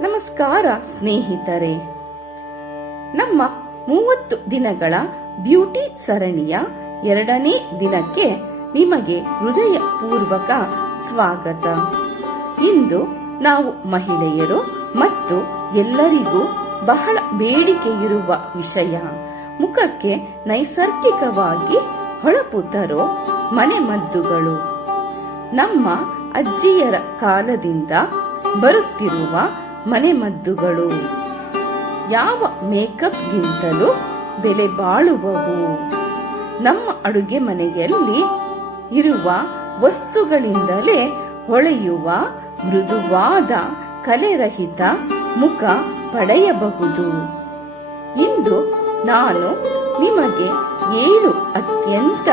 ನಮಸ್ಕಾರ, ಸ್ನೇಹಿತರೆ. ನಮ್ಮ ಮೂವತ್ತು ದಿನಗಳ ಬ್ಯೂಟಿ ಸರಣಿಯ ಎರಡನೇ ದಿನಕ್ಕೆ ನಿಮಗೆ ಹೃದಯ ಪೂರ್ವಕ ಸ್ವಾಗತ. ಇಂದು ನಾವು ಮಹಿಳೆಯರು ಮತ್ತು ಎಲ್ಲರಿಗೂ ಬಹಳ ಬೇಡಿಕೆಯಿರುವ ವಿಷಯ. ಮುಖಕ್ಕೆ ನೈಸರ್ಗಿಕವಾಗಿ ಹೊಳಪು ತರೋ ಮನೆಮದ್ದುಗಳು. ನಮ್ಮ ಅಜ್ಜಿಯರ ಕಾಲದಿಂದ ಬರುತ್ತಿರುವ ಮನೆಮದ್ದುಗಳು. ಯಾವ ಮೇಕಪ್ಗಿಂತಲೂ ಬೆಲೆ ಬಾಳುವವು. ನಮ್ಮ ಅಡುಗೆ ಮನೆಯಲ್ಲಿ ಇರುವ ವಸ್ತುಗಳಿಂದಲೇ ಹೊಳೆಯುವ ಮೃದುವಾದ ಕಲೆರಹಿತ ಮುಖ ಪಡೆಯಬಹುದು. ಇಂದು ನಾನು ನಿಮಗೆ ಏಳು ಅತ್ಯಂತ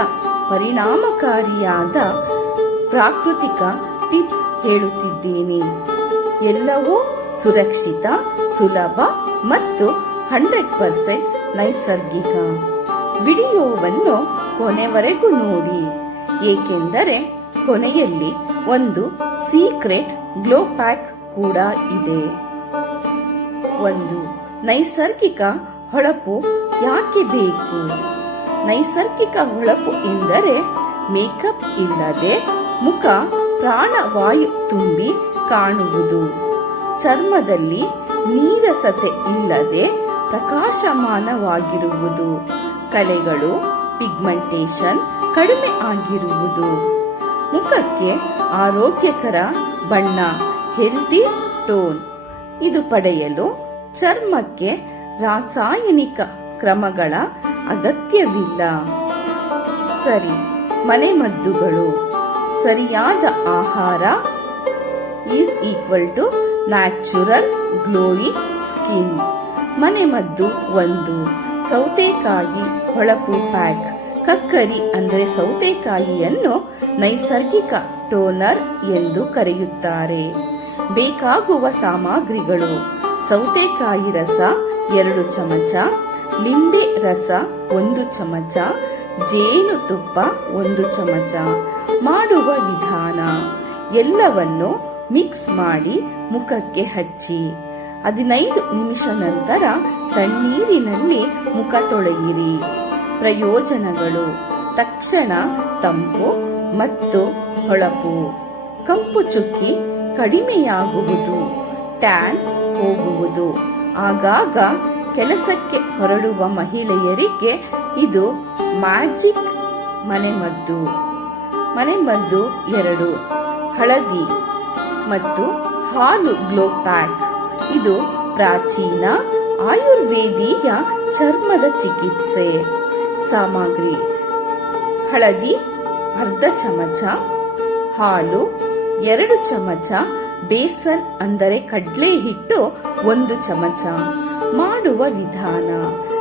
ಪರಿಣಾಮಕಾರಿಯಾದ ಪ್ರಾಕೃತಿಕ ಟಿಪ್ಸ್ ಹೇಳುತ್ತಿದ್ದೇನೆ. ಎಲ್ಲವೂ ಸುರಕ್ಷಿತ, ಸುಲಭ ಮತ್ತು ಹಂಡ್ರೆಡ್ ಪರ್ಸೆಂಟ್ ನೈಸರ್ಗಿಕ. ವಿಡಿಯೋವನ್ನು ಕೊನೆವರೆಗೂ ನೋಡಿ. ಏಕೆಂದರೆ ಕೊನೆಯಲ್ಲಿ ಒಂದು ಸೀಕ್ರೆಟ್ ಗ್ಲೋ ಪ್ಯಾಕ್ ಕೂಡ ಇದೆ. ಒಂದು ನೈಸರ್ಗಿಕ ಹೊಳಪು ಯಾಕೆ ಬೇಕು? ನೈಸರ್ಗಿಕ ಹೊಳಪು ಎಂದರೆ ಮೇಕಪ್ ಇಲ್ಲದೆ ಮುಖ ಪ್ರಾಣವಾಯು ತುಂಬಿ ಕಾಣುವುದು. ಚರ್ಮದಲ್ಲಿ ನೀರಸತೆ ಇಲ್ಲದೆ ಪ್ರಕಾಶಮಾನವಾಗಿರುವುದು. ಕಲೆಗಳು ಪಿಗ್ಮೆಂಟೇಷನ್ ಕಡಿಮೆ ಆಗಿರುವುದು. ಮುಖಕ್ಕೆ ಆರೋಗ್ಯಕರ ಬಣ್ಣ ಹೆಲ್ದಿ ಟೋನ್ ಇದು ಪಡೆಯಲು ಚರ್ಮಕ್ಕೆ ರಾಸಾಯನಿಕ ಕ್ರಮಗಳ ಅಗತ್ಯವಿಲ್ಲ. ಸರಿ ಮನೆಮದ್ದುಗಳು ಸರಿಯಾದ ಆಹಾರ is equal to natural glowing skin. ಮನೆಮದ್ದು ಒಂದು. ಸೌತೆಕಾಯಿ ಹೊಳಪು ಪ್ಯಾಕ್. ಕಕ್ಕರಿ ಅಂದರೆ ಸೌತೆಕಾಯಿಯನ್ನು ನೈಸರ್ಗಿಕ ಟೋನರ್ ಎಂದು ಕರೆಯುತ್ತಾರೆ. ಬೇಕಾಗುವ ಸಾಮಗ್ರಿಗಳು. ಸೌತೆಕಾಯಿ ರಸ ಎರಡು ಚಮಚ. ಲಿಂಬೆ ರಸ ಒಂದು ಚಮಚ. ಜೇನುತುಪ್ಪ ಒಂದು ಚಮಚ. ಮಾಡುವ ವಿಧಾನ. ಎಲ್ಲವನ್ನು ಮಿಕ್ಸ್ ಮಾಡಿ ಮುಖಕ್ಕೆ ಹಚ್ಚಿ. ಹದಿನೈದು ನಿಮಿಷ ನಂತರ ತಣ್ಣೀರಿನಲ್ಲಿ ಮುಖ ತೊಳೆಯಿರಿ. ಪ್ರಯೋಜನಗಳು. ತಕ್ಷಣ ತಂಪು ಮತ್ತು ಹೊಳಪು. ಕಂಪು ಚುಕ್ಕಿ ಕಡಿಮೆಯಾಗುವುದು. ಟ್ಯಾನ್ ಹೋಗುವುದು. ಆಗಾಗ ಕೆಲಸಕ್ಕೆ ಹೊರಡುವ ಮಹಿಳೆಯರಿಗೆ ಇದು ಮ್ಯಾಜಿಕ್ ಮನೆಮದ್ದು. ಮನೆಮದ್ದು ಎರಡು. ಹಳದಿ. ಮತ್ತು ಹಾಲು ಗ್ಲೋ ಪ್ಯಾಕ್. ಇದು ಪ್ರಾಚೀನ ಆಯುರ್ವೇದೀಯ ಚರ್ಮದ ಚಿಕಿತ್ಸೆ. ಸಾಮಗ್ರಿ. ಹಳದಿ, ಅರ್ಧ ಚಮಚ. ಹಾಲು, ಎರಡು ಚಮಚ. ಬೇಸನ್ ಅಂದರೆ ಕಡಲೆ ಹಿಟ್ಟು ಒಂದು ಚಮಚ. ಮಾಡುವ ವಿಧಾನ.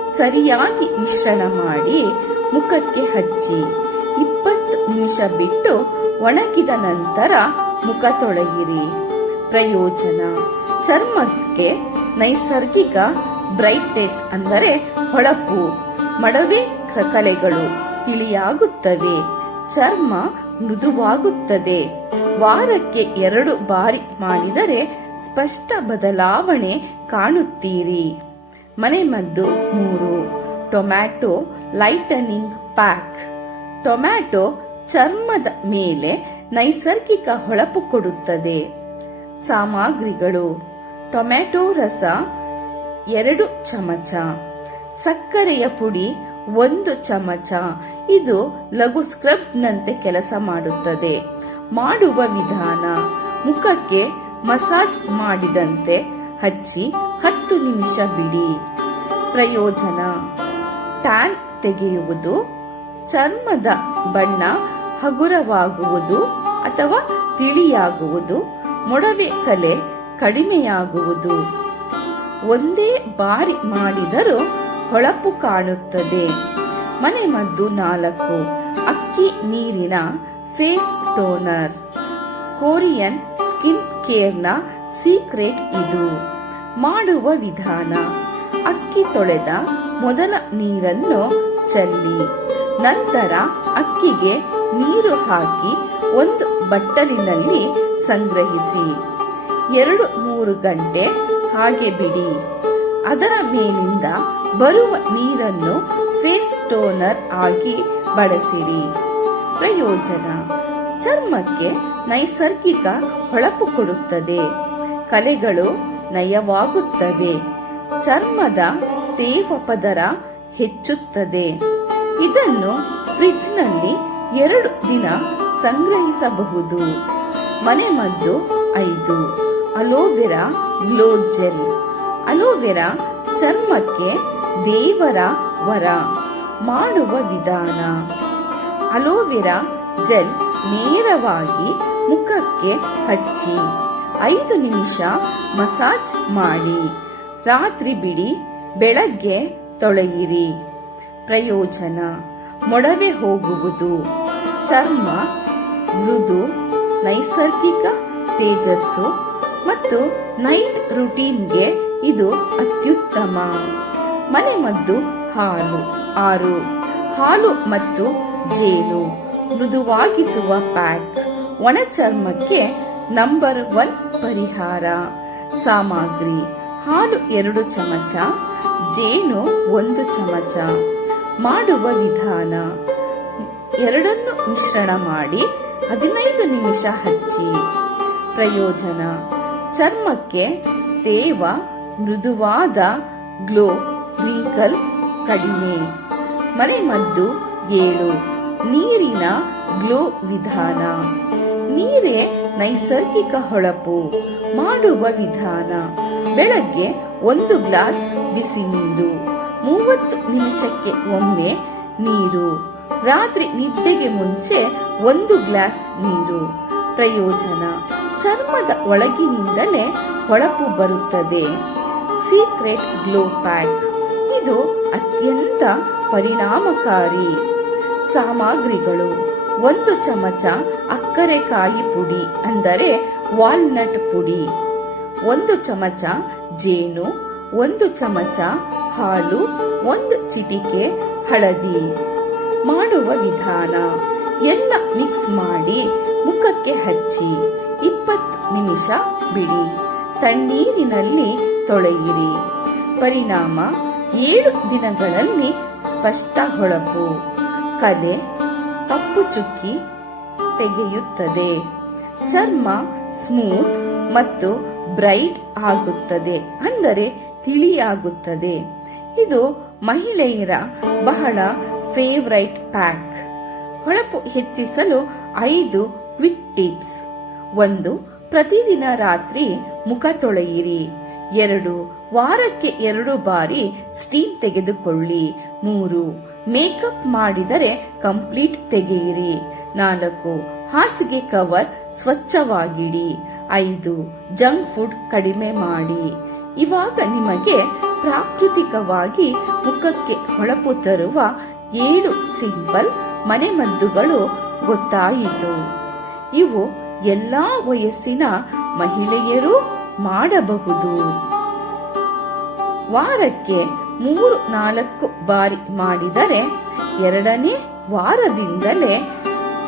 ಸರಿಯಾಗಿ ಮಿಶ್ರಣ ಮಾಡಿ ಮುಖಕ್ಕೆ ಹಚ್ಚಿ ಇಪ್ಪತ್ತು ನಿಮಿಷ ಬಿಟ್ಟು ಒಣಗಿದ ನಂತರ ಮುಖ ತೊಳೆಯಿರಿ ಪ್ರಯೋಜನ. ಚರ್ಮಕ್ಕೆ ನೈಸರ್ಗಿಕ ಬ್ರೈಟ್ನೆಸ್ ಅಂದರೆ ಹೊಳಪು, ಮಡವೆ ಕಲೆಗಳು ತಿಳಿಯಾಗುತ್ತವೆ. ಚರ್ಮ ಮೃದುವಾಗುತ್ತದೆ. ವಾರಕ್ಕೆ ಎರಡು ಬಾರಿ ಮಾಡಿದರೆ ಸ್ಪಷ್ಟ ಬದಲಾವಣೆ ಕಾಣುತ್ತೀರಿ. ಮನೆಮದ್ದು ಮೂರು. Tomato lightning pack. ಟೊಮ್ಯಾಟೊ ಚರ್ಮದ ಮೇಲೆ ನೈಸರ್ಗಿಕ ಹೊಳಪು ಕೊಡುತ್ತದೆ. ಸಾಮಗ್ರಿಗಳು, ಟೊಮ್ಯಾಟೊ ರಸ ಎರಡು ಚಮಚ, ಸಕ್ಕರೆಯ ಪುಡಿ ಒಂದು ಚಮಚ. ಇದು ಲಘು ಸ್ಕ್ರಬ್ನಂತೆ ಕೆಲಸ ಮಾಡುತ್ತದೆ. ಮಾಡುವ ವಿಧಾನ, ಮುಖಕ್ಕೆ ಮಸಾಜ್ ಮಾಡಿದಂತೆ ಹಚ್ಚಿ ಹತ್ತು ನಿಮಿಷ ಬಿಡಿ. ಪ್ರಯೋಜನ, ಟ್ಯಾನ್ ತೆಗೆಯುವುದು, ಚರ್ಮದ ಬಣ್ಣ ಹಗುರವಾಗುವುದು ಅಥವಾ ತಿಳಿಯಾಗುವುದು, ಮೊಡವೆ ಕಲೆ ಕಡಿಮೆಯಾಗುವುದು. ಒಂದೇ ಬಾರಿ ಮಾಡಿದರೂ ಹೊಳಪು ಕಾಣುತ್ತದೆ. ಮನೆಮದ್ದು ನಾಲ್ಕು, ಅಕ್ಕಿ ನೀರಿನ ಫೇಸ್ ಟೋನರ್. ಕೊರಿಯನ್ ಸ್ಕಿನ್ ಕೇರ್ನ ಸೀಕ್ರೆಟ್ ಇದು. ಮಾಡುವ ವಿಧಾನ, ಅಕ್ಕಿ ತೊಳೆದ ಮೊದಲ ನೀರನ್ನು ಚೆಲ್ಲಿ, ನಂತರ ಅಕ್ಕಿಗೆ ನೀರು ಹಾಕಿ ಒಂದು ಬಟ್ಟಲಿನಲ್ಲಿ ಸಂಗ್ರಹಿಸಿ. ಎರಡು ಮೂರು ಗಂಟೆ ಹಾಗೆ ಬಿಡಿ. ಅದರ ಮೇಲಿಂದ ಬರುವ ನೀರನ್ನು ಫೇಸ್ ಟೋನರ್ ಆಗಿ ಬಳಸಿರಿ. ಪ್ರಯೋಜನ, ಚರ್ಮಕ್ಕೆ ನೈಸರ್ಗಿಕ ಹೊಳಪು ಕೊಡುತ್ತದೆ. ಕಲೆಗಳು ನಯವಾಗುತ್ತವೆ. ಚರ್ಮದ ತೇವ ಪದರ ಹೆಚ್ಚುತ್ತದೆ. ಇದನ್ನು ಫ್ರಿಜ್ನಲ್ಲಿ ಎರಡು ದಿನ ಸಂಗ್ರಹಿಸಬಹುದು. ಮನೆಮದ್ದು ಐದು. Aloe vera glow gel. ಅಲೋವೆರಾ ಚರ್ಮಕ್ಕೆ ದೇವರ ವರ. ಮಾಡುವ ವಿಧಾನ. ಅಲೋವೆರಾ ಜೆಲ್ ನೇರವಾಗಿ ಮುಖಕ್ಕೆ ಹಚ್ಚಿ, ಐದು ನಿಮಿಷ ಮಸಾಜ್ ಮಾಡಿ, ರಾತ್ರಿ ಬಿಡಿ, ಬೆಳಗ್ಗೆ ತೊಳೆಯಿರಿ. ಪ್ರಯೋಜನ. ಮೊಡವೆ ಹೋಗುವುದು. ಚರ್ಮ ಮೃದು, ನೈಸರ್ಗಿಕ ತೇಜಸ್ಸು ಮತ್ತು ನೈಟ್ ರುಟೀನ್ಗೆ ಇದು ಅತ್ಯುತ್ತಮ. ಮನೆಮದ್ದು ಹಾಲು, ಆರು, ಹಾಲು ಮತ್ತು ಜೇನು. ಮೃದುವಾಗಿಸುವ ಪ್ಯಾಕ್ ಒಣ ಚರ್ಮಕ್ಕೆ ನಂಬರ್ ಒನ್ ಪರಿಹಾರ. ಸಾಮಗ್ರಿ, ಹಾಲು ಎರಡು ಚಮಚ, ಜೇನು ಒಂದು ಚಮಚ. ಮಾಡುವ ವಿಧಾನ ಎರಡನ್ನು ಮಿಶ್ರಣ ಮಾಡಿ ಹದಿನೈದು ನಿಮಿಷ ಹಚ್ಚಿ. ಪ್ರಯೋಜನ. ಚರ್ಮಕ್ಕೆ ತೇವ ಮೃದುವಾದ ಗ್ಲೋ ವ್ರಿಂಕಲ್ ಕಡಿಮೆ. ಮನೆಮದ್ದು ಏಳು. ನೀರಿನ ಗ್ಲೋ ವಿಧಾನ. ನೀರೇ ನೈಸರ್ಗಿಕ ಹೊಳಪು ಮಾಡುವ ವಿಧಾನ. ಬೆಳಗ್ಗೆ ಒಂದು ಗ್ಲಾಸ್ ಬಿಸಿ ನೀರು. ಮೂವತ್ತು ನಿಮಿಷಕ್ಕೆ ಒಮ್ಮೆ ನೀರು. ರಾತ್ರಿ ನಿದ್ದೆಗೆ ಮುಂಚೆ ಒಂದು ಗ್ಲಾಸ್ ನೀರು. ಪ್ರಯೋಜನ. ಚರ್ಮದ ಒಳಗಿನಿಂದಲೇ ಹೊಳಪು ಬರುತ್ತದೆ. Secret glow pack. ಇದು ಅತ್ಯಂತ ಪರಿಣಾಮಕಾರಿ. ಸಾಮಗ್ರಿಗಳು. ಒಂದು ಚಮಚ ಅಕ್ಕರೆಕಾಯಿ ಪುಡಿ ಅಂದರೆ ವಾಲ್ನಟ್ ಪುಡಿ. ಒಂದು ಚಮಚ ಜೇನು. ಒಂದು ಚಮಚ ಹಾಲು. ಒಂದು ಚಿಟಿಕೆ ಹಳದಿ. ಮಾಡುವ ವಿಧಾನ. ಎಲ್ಲ ಮಿಕ್ಸ್ ಮಾಡಿ ಮುಖಕ್ಕೆ ಹಚ್ಚಿ ಇಪ್ಪತ್ತು ನಿಮಿಷ ಬಿಡಿ. ತಣ್ಣೀರಿನಲ್ಲಿ ತೊಳೆಯಿರಿ. ಪರಿಣಾಮ ಏಳು ದಿನಗಳಲ್ಲಿ ಸ್ಪಷ್ಟ ಹೊಳಪು. ಕಲೆ ಕಪ್ಪು ಚುಕ್ಕಿ ತೆಗೆಯುತ್ತದೆ. ಚರ್ಮ ಸ್ಮೂತ್ ಮತ್ತು ಬ್ರೈಟ್ ಆಗುತ್ತದೆ ಅಂದರೆ ತಿಳಿಯಾಗುತ್ತದೆ. ಇದು ಮಹಿಳೆಯರ ಬಹಳ ಫೇವರೈಟ್ ಪ್ಯಾಕ್ ಹೊಳಪು ಹೆಚ್ಚಿಸಲು ಐದು ಕ್ವಿಕ್ ಟಿಪ್ಸ್ ಒಂದು, ಪ್ರತಿದಿನ ರಾತ್ರಿ ಮುಖ ತೊಳೆಯಿರಿ. ಎರಡು, ವಾರಕ್ಕೆ ಎರಡು ಬಾರಿ ಸ್ಟೀಮ್ ತೆಗೆದುಕೊಳ್ಳಿ. ಮೂರು ಮೇಕಪ್ ಮಾಡಿದರೆ ಕಂಪ್ಲೀಟ್ ತೆಗೆಯಿರಿ. ನಾಲ್ಕು, ಹಾಸಿಗೆ ಕವರ್ ಸ್ವಚ್ಛವಾಗಿಡಿ. ಐದು ಜಂಕ್ ಫುಡ್ ಕಡಿಮೆ ಮಾಡಿ. ಇವಾಗ ನಿಮಗೆ ಪ್ರಾಕೃತಿಕವಾಗಿ ಮುಖಕ್ಕೆ ಹೊಳಪು ತರುವ ಏಳು ಸಿಂಪಲ್ ಮನೆಮದ್ದುಗಳು ಗೊತ್ತಾಯಿತು. ಇವು ಎಲ್ಲಾ ವಯಸ್ಸಿನ ಮಹಿಳೆಯರು ಮಾಡಬಹುದು. ವಾರಕ್ಕೆ ಮೂರು ನಾಲ್ಕು ಬಾರಿ ಮಾಡಿದರೆ ಎರಡನೇ ವಾರದಿಂದಲೇ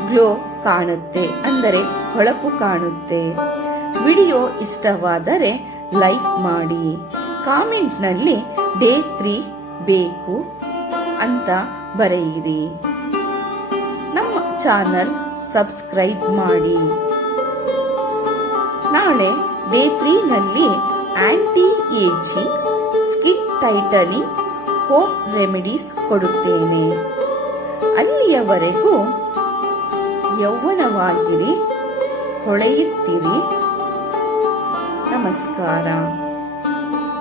ಗ್ಲೋ ಕಾಣುತ್ತೆ, ಅಂದರೆ ಹೊಳಪು ಕಾಣುತ್ತೆ. ವಿಡಿಯೋ ಇಷ್ಟವಾದರೆ ಲೈಕ್ ಮಾಡಿ. ಕಾಮೆಂಟ್ನಲ್ಲಿ ಡೇ ತ್ರೀ ಬೇಕು ಅಂತ ಬರೆಯಿರಿ. ನಮ್ಮ ಚಾನಲ್ ಸಬ್ಸ್ಕ್ರೈಬ್ ಮಾಡಿ. ನಾಳೆ day ತ್ರೀನಲ್ಲಿ anti ageing skin tightening home remedies ಕೊಡುತ್ತೇನೆ. ಅಲ್ಲಿಯವರೆಗೂ ಯೌವನವಾಗಿರಿ, ಹೊಳೆಯುತ್ತಿರಿ. ನಮಸ್ಕಾರ.